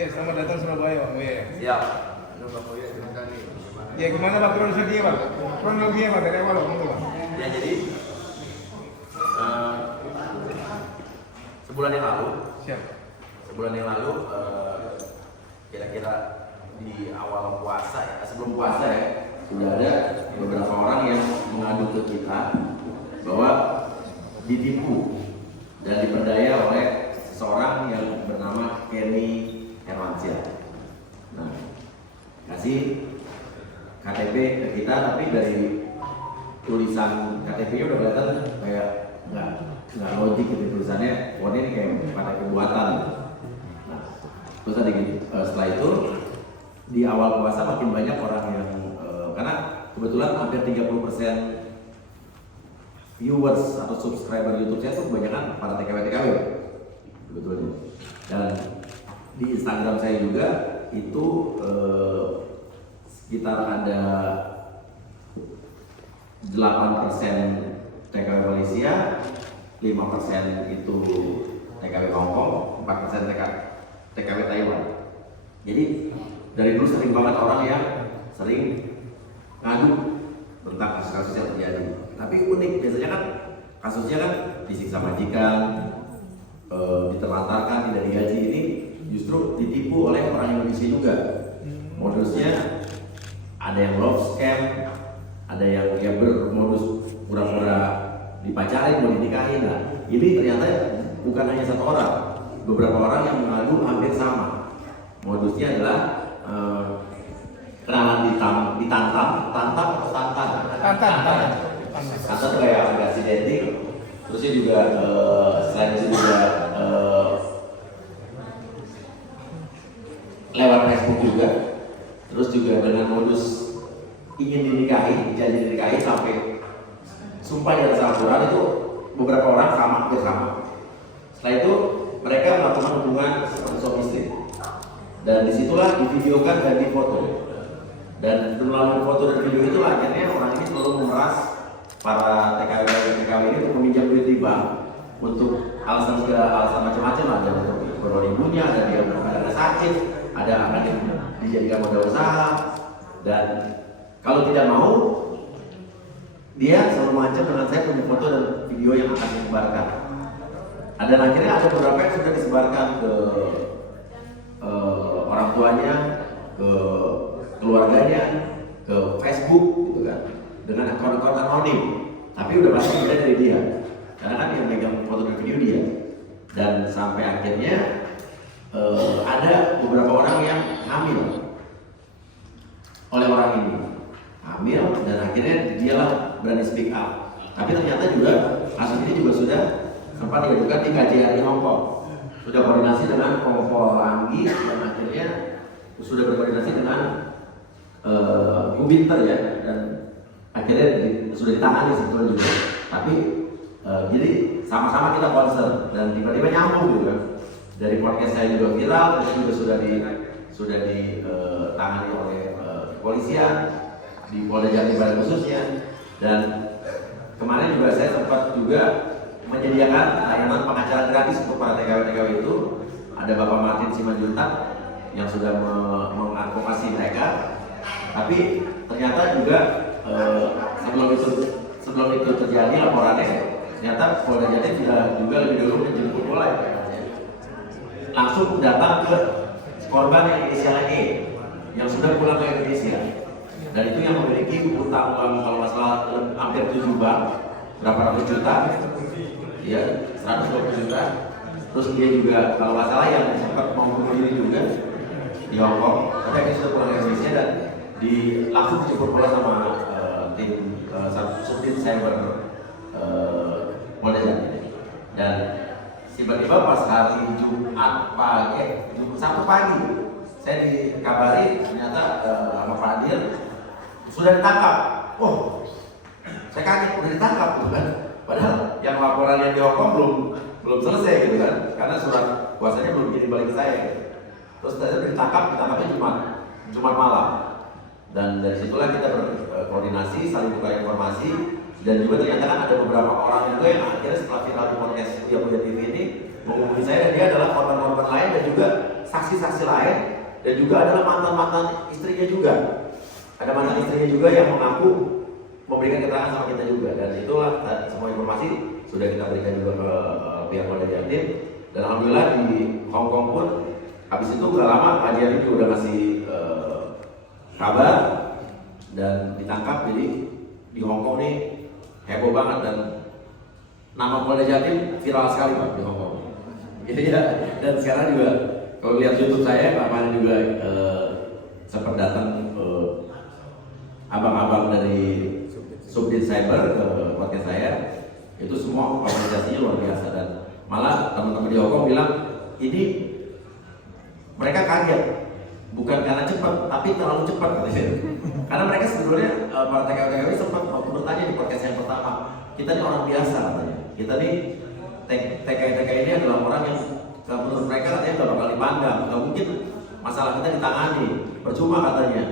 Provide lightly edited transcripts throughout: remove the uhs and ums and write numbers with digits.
Ya, selamat datang Surabaya, Bang. Ya. Siap. Bang Boya, terima kasih. Ya, gimana Bang kronologinya, Bang? Kronologinya, Bang, dari awal, Bang. Ya, jadi sebulan yang lalu, Siap. kira-kira di awal puasa ya, sebelum puasa ya, sudah ada beberapa orang yang mengadu ke kita bahwa ditipu dan diperdaya oleh seseorang yang bernama Kenny Hermansyah. Nah, kasih KTP ke kita, tapi dari tulisan KTP-nya udah kelihatan kayak nggak logik gitu tulisannya. Wah, ini kayak KTP buatan. Nah, terus tadi setelah itu di awal puasa makin banyak orang yang karena kebetulan hampir 30% viewers atau subscriber YouTube saya itu kebanyakan para TKW sebetulnya. Dan di Instagram saya juga itu sekitar ada 8% TKW Malaysia, 5% itu TKW Hongkong, 4% TKW Taiwan. Jadi dari dulu sering banget orang yang sering ngadu tentang kasus-kasus yang terjadi. Tapi unik, biasanya kan kasusnya kan disiksa majikan, diterlantarkan, tidak digaji. Ini justru ditipu oleh orang Indonesia juga. Modusnya ada yang love scam, ada yang dia bermodus pura-pura dipacarin, mau dinikahin. Nah, ini ternyata bukan hanya satu orang, beberapa orang yang mengadu hampir sama. Modusnya adalah kenalan ditantang itu kayak aplikasi dating. Terusnya juga selain itu juga lewat Facebook juga. Terus juga dengan modus ingin dinikahi, janji dinikahi sampai sumpah di atas Al-Quran itu beberapa orang hampir sama. Setelah itu mereka melakukan hubungan seperti suami istri. Dan disitulah divideokan dan difoto. Dan melalui foto dan video itu akhirnya orang ini selalu memeras para TKW ini untuk meminjam duit di bank untuk alasan macam-macam. Ada untuk keperluan ibunya, ada dia ada sakit, ada akan dijadikan modal usaha. Dan kalau tidak mau, dia selalu mengancam dengan saya punya foto dan video yang akan disebarkan. Dan akhirnya ada beberapa yang sudah disebarkan ke orang tuanya, ke keluarganya, ke Facebook gitu kan, dengan akun-akun anonim. Tapi udah pasti beda dari dia, karena kan yang megang foto dan video dia. Dan sampai akhirnya ada beberapa orang yang hamil oleh orang ini, dan akhirnya dialah berani speak up. Tapi ternyata juga kasus ini juga sudah sempat diajukan di KJRI Hongkong, sudah koordinasi dengan Kompol Anggi, dan akhirnya sudah berkoordinasi dengan Kubinter ya, dan akhirnya sudah ditangani sebetulnya juga. Tapi jadi sama-sama kita concern dan tiba-tiba nyambung gitu kan. Dari podcast saya juga viral, dan juga sudah ditangani oleh kepolisian di Polda Jatim khususnya. Dan kemarin juga saya sempat juga menyediakan layanan pengacara gratis untuk para TKW itu. Ada Bapak Martin Simanjuntak yang sudah mengadvokasi mereka. Tapi ternyata juga sebelum itu terjadi laporannya, ternyata Polda Jatim juga lebih dulu menjemput mulai langsung datang ke korban yang inisialnya E yang sudah pulang ke Indonesia, dan itu yang memiliki utang kalau nggak salah hampir 7 bank, berapa ratus juta ya, 120 juta. Terus dia juga kalau nggak salah yang sempat mau bunuh diri juga di Hongkong, tapi dia sudah pulang ke Indonesia dan langsung dijemput bola sama tim subdit cyber Polda Jatim. Dan tiba-tiba pas hari Jumat Sabtu pagi saya dikabari ternyata sama Pak Adil sudah ditangkap. Oh, saya kaget udah ditangkap gitu kan. Padahal yang laporan yang di Hongkong belum selesai gitu kan, karena surat kuasanya belum kirim balik ke saya gitu. Terus saya ditangkapnya Jumat malam. Dan dari situlah kita berkoordinasi, saling tukar informasi. Dan juga ternyata kan ada beberapa orang juga yang akhirnya setelah viral di podcast Buya TV ini menghubungi saya, dan dia adalah korban-korban lain dan juga saksi-saksi lain dan juga adalah mantan-mantan istrinya juga. Ada mantan istrinya juga yang mengaku memberikan keterangan sama kita juga, dan itulah semua informasi sudah kita berikan juga ke pihak Polda Jatim. Dan alhamdulillah di Hong Kong pun habis itu gak lama Pak Jari juga udah ngasih kabar dan ditangkap. Jadi di Hong Kong nih heboh banget dan nama Polda Jatim viral sekali Pak di Hong Kong. Gitu ya. Dan sekarang juga kalau lihat YouTube saya, Pak Mani juga sempat datang abang-abang dari Subdit Cyber ke podcast saya. Itu semua organisasinya luar biasa, dan malah teman-teman di Hong Kong bilang ini mereka kaget bukan karena cepat, tapi terlalu cepat katanya. Karena mereka sebetulnya para TKW sempat bertanya di podcast yang pertama, kita ini orang biasa katanya. Kita nih TKW ini adalah orang yang menurut mereka katanya gak bakal dipandang, gak mungkin masalah kita ditangani, percuma katanya.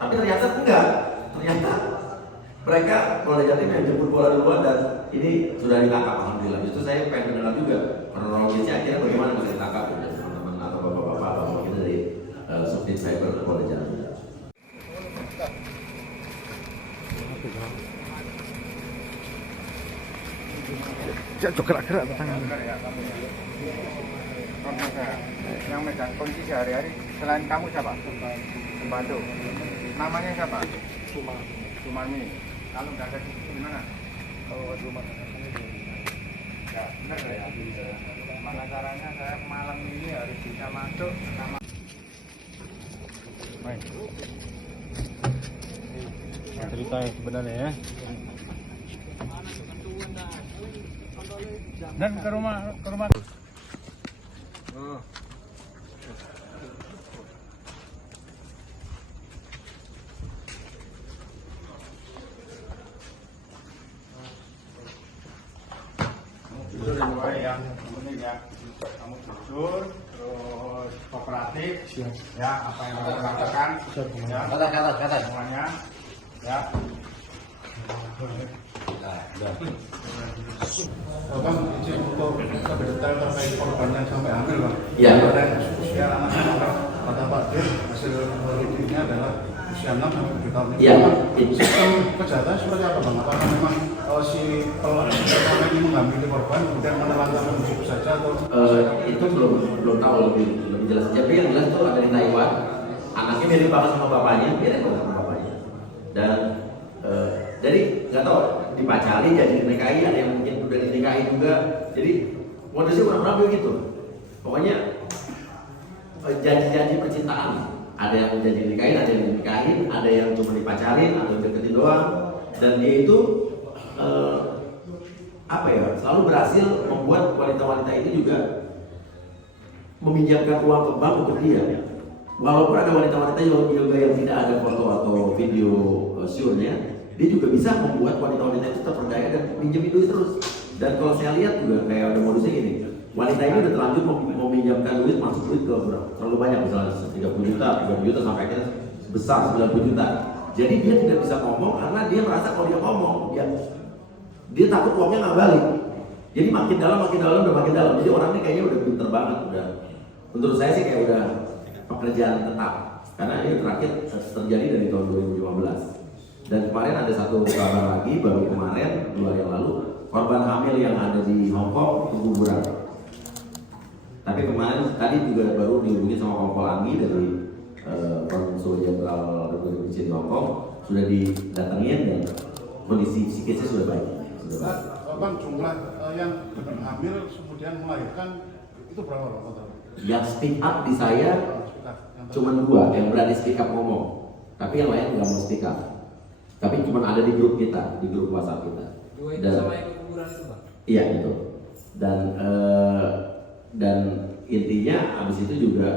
Tapi ternyata enggak, ternyata mereka Polda Jatim yang jemput bola duluan dan ini sudah ditangkap alhamdulillah. Justru saya pengen mendengar juga kronologisnya akhirnya bagaimana bisa ditangkap ya, teman-teman atau bapak-bapak kita dari Subdit Cyber Polda Jatim. Jangan gerak-gerak tangan. Yang megang kunci sehari-hari selain kamu siapa? Pembantu. Namanya siapa? Sumami. Kalau nggak ada di gimana? Oh, rumah. Ya, benar ya. Mana caranya saya malam ini harus bisa masuk sama. Baik. Cerita yang sebenarnya ya. Dan ke rumah. Oh. Jujur yang penting ya, kamu jujur, terus kooperatif, ya apa yang kamu lakukan, ya kata semuanya, ya. Bang, izin untuk lebih detail terkait korban yang sampai hamil, Bang. Iya. Pada usia anak-anak kata Pak Dir, hasil penelitiannya adalah usia 6 sampai 7 tahun. Iya. Sistem kejahatan seperti apa, Bang? Apakah memang si pelaku ini menghamili korban kemudian menelantarkan begitu saja atau? Itu belum tahu lebih jelas. Tapi yang jelas itu ada di Taiwan. Anaknya mirip banget sama bapaknya, dan jadi nggak tahu dipacari jadi dinikahi, ada yang mungkin udah dinikahi juga. Jadi modusnya kurang lebih gitu. Pokoknya janji-janji percintaan. Ada yang jadi dinikahin, ada yang dinikahin, ada yang cuma dipacarin, ada yang deketin doang. Dan dia itu selalu berhasil membuat wanita-wanita itu juga meminjamkan uang ke bank untuk dia. Walaupun ada wanita-wanita yoga yang tidak ada foto atau video sure-nya, dia juga bisa membuat wanita-wanita itu terperdaya dan pinjam duit terus. Dan kalau saya lihat juga kayak ada modusnya gini, wanita ini udah terlanjur meminjamkan duit, masuk duit ke terlalu banyak, misalnya 30 juta sampai akhirnya sebesar 90 juta. Jadi dia tidak bisa ngomong karena dia merasa kalau dia ngomong, dia takut uangnya nggak balik. Jadi makin dalam. Jadi orang ini kayaknya udah pinter banget, udah. Menurut saya sih kayak udah pekerjaan tetap. Karena ini terakhir terjadi dari tahun 2015. Dan kemarin ada satu kabar lagi, baru kemarin 2 hari yang lalu, korban hamil yang ada di Hong Kong keguguran. Tapi kemarin tadi juga baru dihubungi sama Kompol Anggi dari Konsul Jenderal Republik Indonesia di Hong Kong, sudah didatengin dan kondisi psikisnya sudah baik. Bang, jumlah yang hamil kemudian melahirkan itu berapa, Bang? Yang speak up di saya cuma 2 yang berani speak up ngomong, tapi yang lain nggak mau speak up. Tapi cuma ada di grup kita, di grup WhatsApp kita. Dan sama yang keguguran itu, Bang? Iya itu. Dan intinya abis itu juga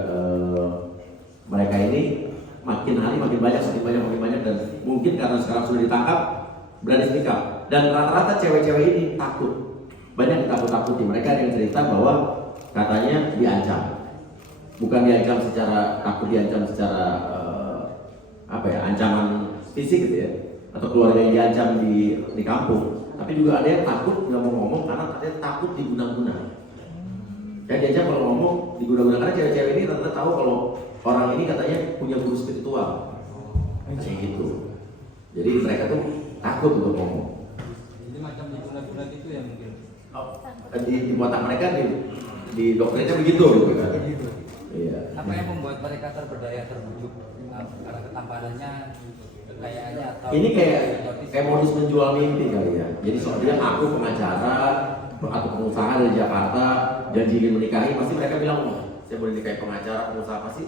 mereka ini makin hari makin banyak dan mungkin karena sekarang sudah ditangkap berani speak up. Dan rata-rata cewek-cewek ini takut, banyak ditakut-takuti. Mereka ada yang cerita bahwa katanya diancam, bukan diancam secara takut, diancam secara ancaman fisik gitu ya, atau keluarga yang diancam di kampung. Tapi juga ada yang takut nggak mau ngomong karena katanya takut diguna-guna. Saya diajak kalau ngomong di gudang-gudang, karena cewek-cewek ini ternyata tahu kalau orang ini katanya punya guru spiritual, kayak gitu. Jadi mereka tuh takut untuk ngomong. Jadi macam di bulan-bulan itu ya mungkin. Di otak mereka di doktrinnya begitu gitu kan. Iya. Apa yang membuat mereka terperdaya terbujuk karena ketampanannya, kekayaannya atau Ini kayak modus menjual mimpi kali ya. Jadi soalnya aku pengacara atau pengusaha dari Jakarta janji ingin menikahi, pasti mereka bilang, oh saya boleh nikahi pengacara, pengusaha, pasti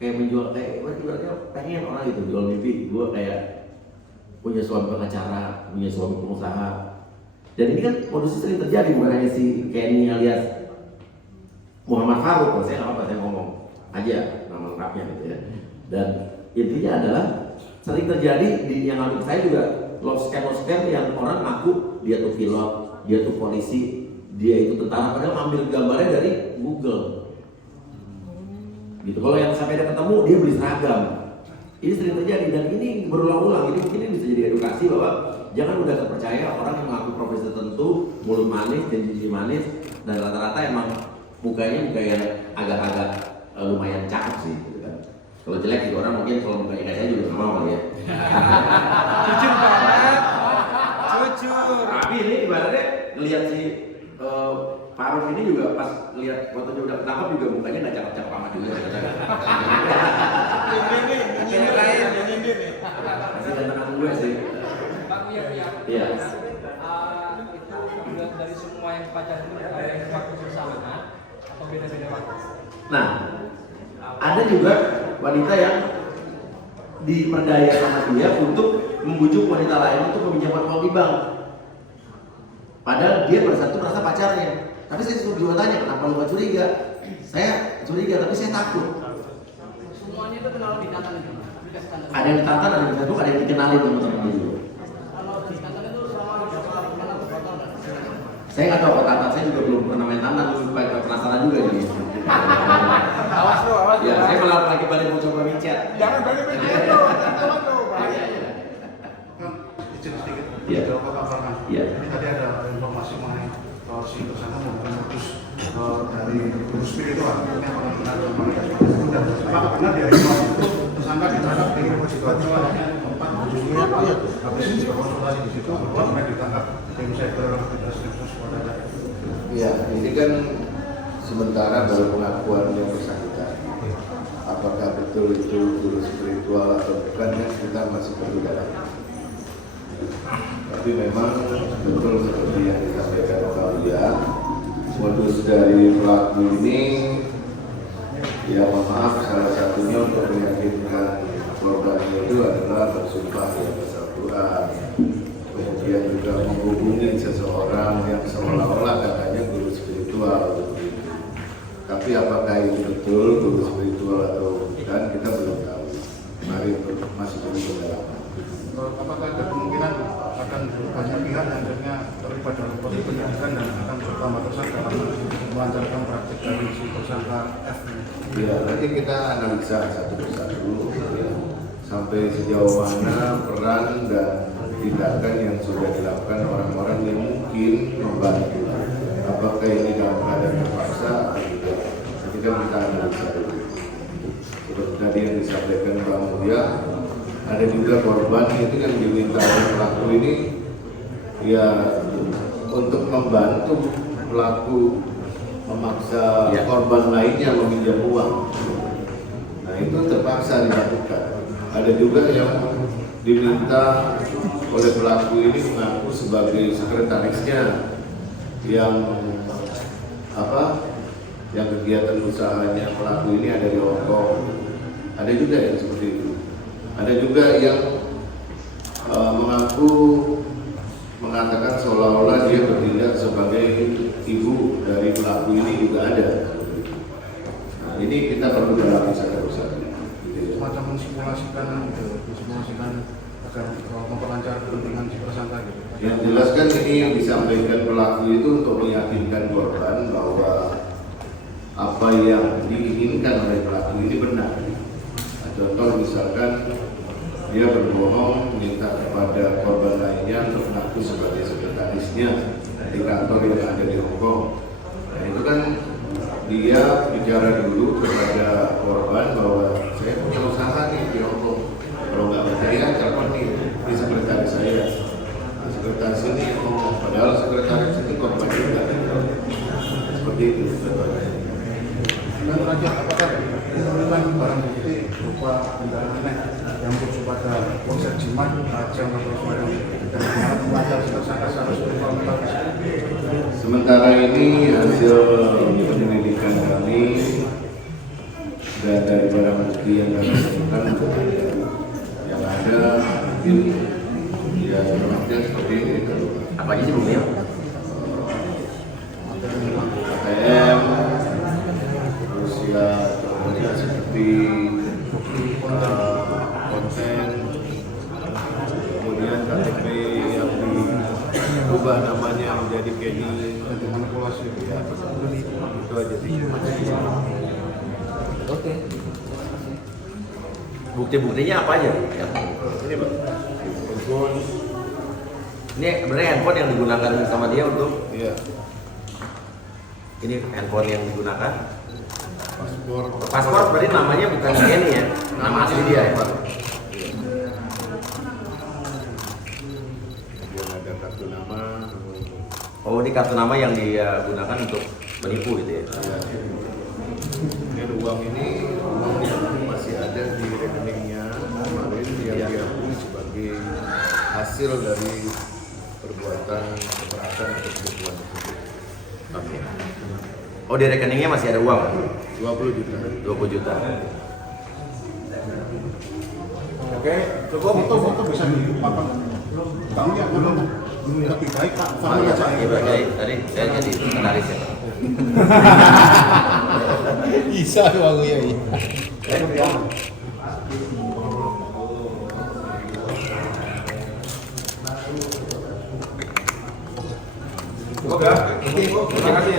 kayak menjual, kayak ibaratnya pengen orang gitu jual mimpi. Gue kayak punya suami pengacara, punya suami pengusaha. Dan ini kan modusnya sering terjadi, bukan hanya si Kenny alias Muhammad Faruk. Saya nggak apa-apa, saya ngomong aja nama lengkapnya gitu ya. Dan intinya adalah sering terjadi di yang habis saya juga love scam yang orang ngaku dia tuh pilot, dia tuh polisi, dia itu tentara, padahal ambil gambarnya dari Google. Gitu. Kalau yang sampai dia ketemu dia beli seragam. Ini sering terjadi dan ini berulang-ulang. Ini mungkin ini bisa jadi edukasi bahwa jangan mudah terpercaya orang yang mengaku profesi tertentu, mulut manis, janji manis, dan rata-rata emang mukanya yang agak-agak lumayan cakep sih. Gitu kan. Kalau jelek itu orang mungkin kalau mukanya kayak saya juga sama kali ya. Jujur banget. Jujur. Tapi ini ibaratnya ngelihat si Faruk ini juga pas lihat fotonya udah ketangkap juga mukanya nggak cakep-cakep amat juga. Ini lain, ini. Masih ganteng gue sih. Pak Uya, Iya. itu buat dari semua yang pacaran itu ada yang waktu bersamaan atau beda-beda waktu? Nah, ada juga wanita yang diperdaya sama dia untuk membujuk wanita lain untuk meminjamkan uang di bank. Padahal dia pada saat itu merasa pacarnya. Tapi saya juga tanya, kenapa lu gak curiga? Saya curiga, tapi saya takut. Semuanya itu kenal di Tantan itu. Ada yang ditantang, ada yang di Facebook, ada yang dikenalin teman-teman itu. Kalau di Tantan itu selama di Jakarta mana berfoto nggak? Saya nggak tahu apa tantan, saya juga belum pernah main tantan, supaya penasaran juga nih. Awas lu, awas. Ya, saya malah lagi balik mau coba micet. Jangan balik tuh. Iya. Kan izin sedikit. Iya. Jawab Pak Farhan. Iya. Ini tadi ada informasi mengenai si tersangka menggunakan modus dari guru spiritual. Ini apa benar dengan mereka? Apakah benar di hari Jumat itu tersangka ditangkap di spiritual tempat guru spiritual? Habis itu juga konsultasi di situ, bahwa mereka ditangkap tim cyber Kepres Polda. Ya, ini kan sementara baru pengakuan yang bersangkutan. Apakah betul itu guru spiritual atau bukan, ya kita masih perlu dalami. Tapi memang betul seperti yang disampaikan Pak Uya, modus dari pelaku ini, ya mohon maaf, salah satunya untuk meyakinkan korbannya itu adalah bersumpah di atas Al-Quran. Kemudian juga menghubungi seseorang yang seolah-olah katanya guru spiritual. Tapi apakah itu betul guru spiritual atau bukan, kita belum tahu. Mari masih perlu pendalaman. Apakah ada kemungkinan akan banyak pihak yang akhirnya terlibat dalam proses penyidikan dan akan bertambah tersangka dalam melancarkan praktik dari si tersangka F ini? Ya, nanti kita analisa satu persatu ya, sampai sejauh mana peran dan tindakan yang sudah dilakukan orang-orang yang mungkin membantu. Apakah ini dalam keadaan terpaksa atau tidak? Nanti kan kita analisa dulu. Seperti tadi yang disampaikan Bang Uya, ada juga korban itu yang diminta oleh pelaku ini ya untuk membantu pelaku memaksa korban lainnya meminjam uang. Nah itu terpaksa dilakukan. Ada juga yang diminta oleh pelaku ini mengaku sebagai sekretarisnya yang yang kegiatan usahanya pelaku ini ada di Hongkong. Ada juga yang seperti itu. Ada juga yang mengatakan seolah-olah dia bertindak sebagai ibu dari pelaku ini juga ada. Nah, ini kita perlu dalami satu-satu. Semacam mensimulasikan agar memperlancar kepentingan si tersangka gitu. Yang jelas kan ini yang disampaikan pelaku itu untuk meyakinkan korban bahwa apa yang diinginkan oleh pelaku ini benar. Nah, contoh misalkan dia berbohong minta kepada korban lainnya untuk mengaku sebagai sekretarisnya di kantor yang ada di Hongkong. Nah itu kan dia bicara dulu kepada korban bahwa saya punya usaha nih di Hongkong. Kalau nggak percaya, telepon nih di sekretaris saya. Nah, sekretaris ini ngomong, padahal sekretaris itu korban juga. Seperti itu. Dan terakhir, apakah ditemukan barang bukti berupa benda aneh yang merujuk pada konsep jimat, ajang atau semacam dan mengajar tersangka secara suplementar? Sementara ini hasil penyelidikan kami dan dari barang bukti yang kami temukan yang ada mungkin ya sebenarnya seperti ini. Apa aja sih buktinya? ATM, terus ya seperti konten, kemudian KTP yang diubah namanya menjadi Kenny, Manipulasi. ya itu aja sih. Oke. Bukti-buktinya apa aja? Ini Pak, handphone, Ini sebenarnya handphone yang digunakan sama dia untuk ya, ini handphone yang digunakan. paspor, Paspor berarti namanya bukan Kenny ya, nama asli dia ya Pak. kemudian ada kartu nama. Oh ini kartu nama yang dia gunakan untuk menipu gitu ya. Ya. Dan uang yang masih ada di rekeningnya kemarin yang diakui sebagai hasil dari perbuatan kekerasan atau penipuan tersebut. Oke. Oh di rekeningnya masih ada uang 20 juta. 20 juta. Oke, foto-foto bisa dipapang. Kamu ya belum lebih baik Pak. Oh, iya, Pak. Iya, Pak. Jadi tadi saya jadi analis ya Pak. Bisa aku ya.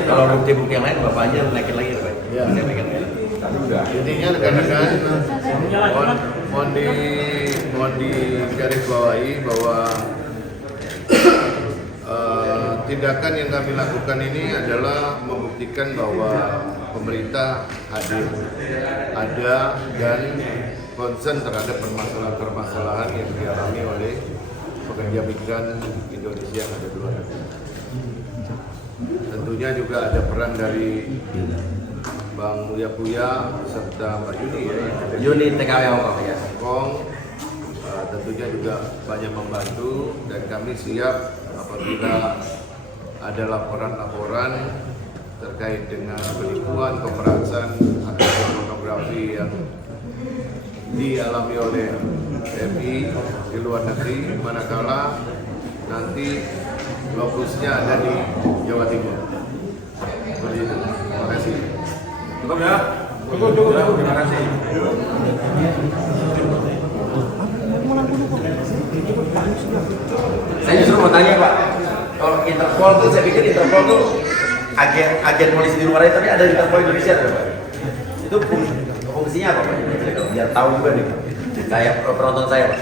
Kalau bukti-bukti yang lain Bapak aja naikin lagi ya Pak. Ya. Saya naikin lagi. Intinya rekan-rekan mohon digarisbawahi bahwa tindakan yang kami lakukan ini adalah membuktikan bahwa pemerintah hadir, ada dan concern terhadap permasalahan-permasalahan yang dialami oleh pekerja migran Indonesia yang ada di luar negeri. Tentunya juga ada peran dari Bang Uya serta Mbak Yuni ya, yang ada di Yuni TKW Hongkong ya. Hongkong. Tentunya juga banyak membantu dan kami siap apabila ada laporan-laporan terkait dengan penipuan, pemerasan atau pornografi yang dialami oleh TNI di luar negeri, manakala nanti lokusnya ada di Jawa Timur. Seperti itu. Terima kasih. Cukup ya? Cukup. Terima kasih. Saya justru mau tanya Pak, kalau Interpol tuh saya pikir Interpol tuh agen polisi di luar itu, tapi ada Interpol Indonesia tuh Pak. Itu fungsinya apa Pak? Biar tahu juga nih, saya penonton saya Pak.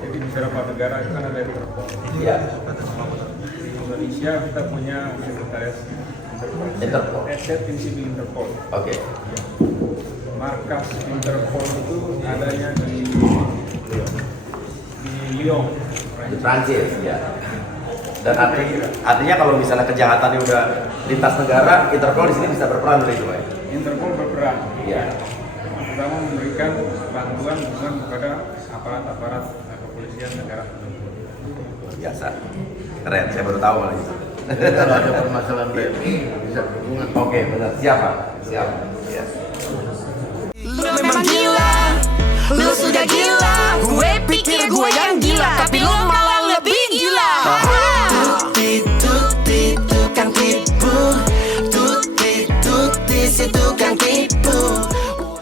Jadi beberapa negara itu kan ada Interpol. Iya. Di Indonesia kita punya sekretaris Interpol. Aset Insidi Interpol. Oke. Markas Interpol itu adanya di Lyon. Di Prancis ya. Dan artinya kalau misalnya kejahatannya udah lintas negara, Interpol di sini bisa berperan dari itu Pak. Interpol berperan. Iya. Pertama memberikan bantuan dukungan kepada aparat-aparat kepolisian negara tertentu. Biasa. Keren, saya baru tahu malah itu. Jadi kalau ada permasalahan TNI bisa berhubungan. Oke, benar. Siap Pak. Siap. Yes. Lu memang gila, lu sudah gila. Gue pikir gue yang gila, tapi lu malah